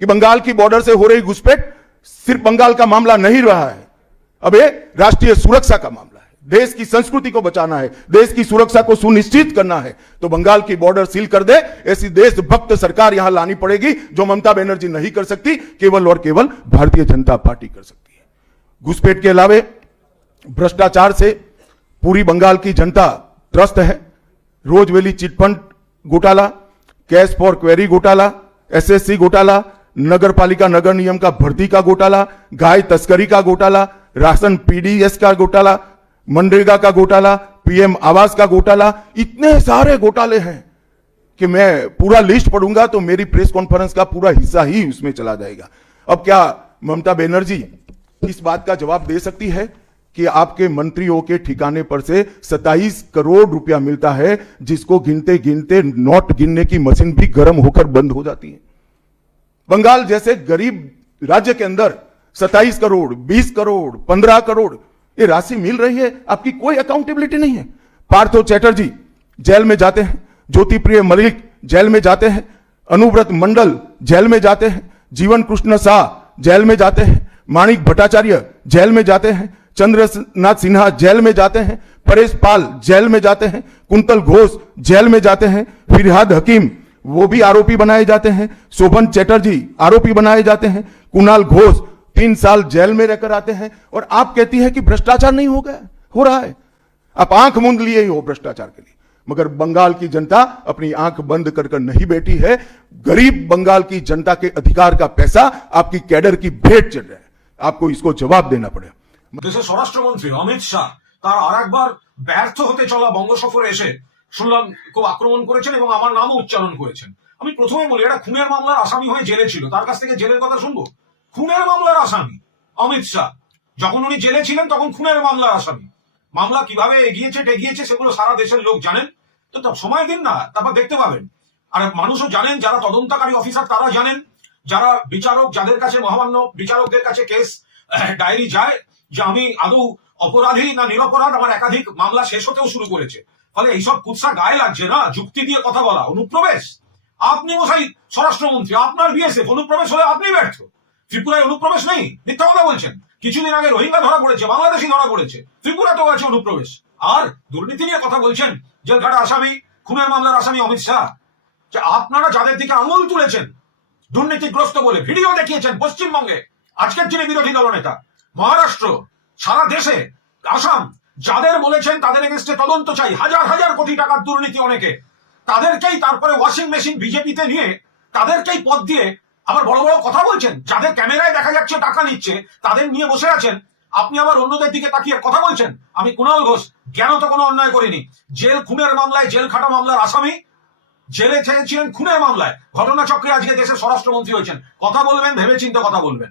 कि बंगाल की बॉर्डर से हो रही घुसपैठ सिर्फ बंगाल का मामला नहीं रहा है, अब ये राष्ट्रीय सुरक्षा का मामला है। देश की संस्कृति को बचाना है, देश की सुरक्षा को सुनिश्चित करना है, तो बंगाल की बॉर्डर सील कर दे, ऐसी देशभक्त सरकार यहां लानी पड़ेगी जो ममता बनर्जी नहीं कर सकती, केवल और केवल भारतीय जनता पार्टी कर सकती है। घुसपैठ के अलावे भ्रष्टाचार से पूरी बंगाल की जनता त्रस्त है। रोजवेली चिटफंड घोटाला, कैश फॉर क्वेरी घोटाला, एसएससी घोटाला, नगर पालिका नगर नियम का भर्ती का घोटाला, गाय तस्करी का घोटाला, राशन पीडीएस का घोटाला, मनरेगा का घोटाला, पीएम आवास का घोटाला, इतने सारे घोटाले हैं कि मैं पूरा लिस्ट पढ़ूंगा तो मेरी प्रेस कॉन्फ्रेंस का पूरा हिस्सा ही उसमें चला जाएगा। अब क्या ममता बनर्जी इस बात का जवाब दे सकती है कि आपके मंत्रियों के ठिकाने पर से 27 करोड़ रुपया मिलता है, जिसको गिनते गिनते नोट गिनने की मशीन भी गर्म होकर बंद हो जाती है। बंगाल जैसे गरीब राज्य के अंदर 27 करोड़, 20 करोड़, 15 करोड़ ये राशि मिल रही है, आपकी कोई अकाउंटेबिलिटी नहीं है। पार्थो चैटर्जी जेल में जाते हैं, ज्योति प्रिय मलिक जेल में जाते हैं, अनुव्रत मंडल जेल में जाते हैं, जीवन कृष्ण शाह जेल में जाते हैं, माणिक भट्टाचार्य जेल में जाते हैं, चंद्रनाथ सिन्हा जेल में जाते हैं, परेश पाल जेल में जाते हैं, कुंतल घोष जेल में जाते हैं, फिरहाद हकीम वो भी आरोपी बनाए जाते हैं, शोभन चैटर्जी आरोपी बनाए जाते हैं, कुणाल घोष 3 साल जेल में रहकर आते हैं, और आप कहती है कि भ्रष्टाचार नहीं हो गया, हो रहा है। आप आंख मूंद लिए ही हो भ्रष्टाचार के लिए, मगर बंगाल की जनता अपनी आंख बंद कर नहीं बैठी है। गरीब बंगाल की जनता के अधिकार का पैसा आपकी कैडर की भेंट चढ़ रहा है, आपको इसको जवाब देना पड़ेगा। দেশের স্বরাষ্ট্রমন্ত্রী অমিত শাহ তার আরেকবার ব্যর্থ হতে চলা বঙ্গ সফরে এসে শুনলাম খুব আক্রমণ করেছেন এবং আমার নামও উচ্চারণ করেছেন। আমি প্রথমে বলি, এটা খুনের মামলার আসামি হয়ে জেলে ছিল, তার কাছ থেকে জেলের কথা শুনবো? খুনের মামলার আসামি অমিত শাহ, যখন উনি জেলে ছিলেন তখন খুনের মামলার আসামি। মামলা কিভাবে এগিয়েছে টেগিয়েছে সেগুলো সারা দেশের লোক জানেন, তো সময় দিন না, তারপর দেখতে পাবেন। আর মানুষও জানেন, যারা তদন্তকারী অফিসার তারা জানেন, যারা বিচারক, যাদের কাছে মহামান্য বিচারকদের কাছে কেস ডায়েরি যায় যে আমি আদৌ অপরাধী না নিরপরাধ, আমার একাধিক মামলা শেষ হতেও শুরু করেছে। ফলে এইসব কুৎসা গায়ে লাগছে না, যুক্তি দিয়ে কথা বলা। অনুপ্রবেশ, আপনি মশাই স্বরাষ্ট্রমন্ত্রী, আপনার বিএসএফ অনুপ্রবেশ হলে আপনি ব্যর্থ। ত্রিপুরায় অনুপ্রবেশ নেই, মিথ্যা কথা বলছেন। কিছুদিন আগে রোহিঙ্গা ধরা পড়েছে, বাংলাদেশি ধরা পড়েছে, ত্রিপুরাতেও আছে অনুপ্রবেশ। আর দুর্নীতি নিয়ে কথা বলছেন, জেলখাটা আসামি, খুনের মামলার আসামি অমিত শাহ। আপনারা যাদের দিকে আঙুল তুলেছেন দুর্নীতিগ্রস্ত বলে ভিডিও দেখিয়েছেন পশ্চিমবঙ্গে, আজকের যিনি বিরোধী দলনেতা, মহারাষ্ট্র, সারা দেশে, আসাম, যাদের বলেছেন তাদের এগেনস্টে তদন্ত চাই, হাজার হাজার কোটি টাকার দুর্নীতি অনেকে, তাদেরকেই তারপরে ওয়াশিং মেশিন বিজেপিতে নিয়ে তাদেরকেই পদ দিয়ে আবার বড় বড় কথা বলছেন। যাদের ক্যামেরায় দেখা যাচ্ছে টাকা নিচ্ছে তাদের নিয়ে বসে আছেন, আপনি আবার অন্যদের দিকে তাকিয়ে কথা বলছেন। আমি কুণাল ঘোষ জ্ঞানত কোনো অন্যায় করিনি। জেল খুনের মামলায়, জেল খাটা মামলার আসামি, জেলে ছিলেন খুনের মামলায়, ঘটনাচক্রে আজকে দেশের স্বরাষ্ট্রমন্ত্রী হয়েছেন। কথা বলবেন ভেবে চিন্তে কথা বলবেন।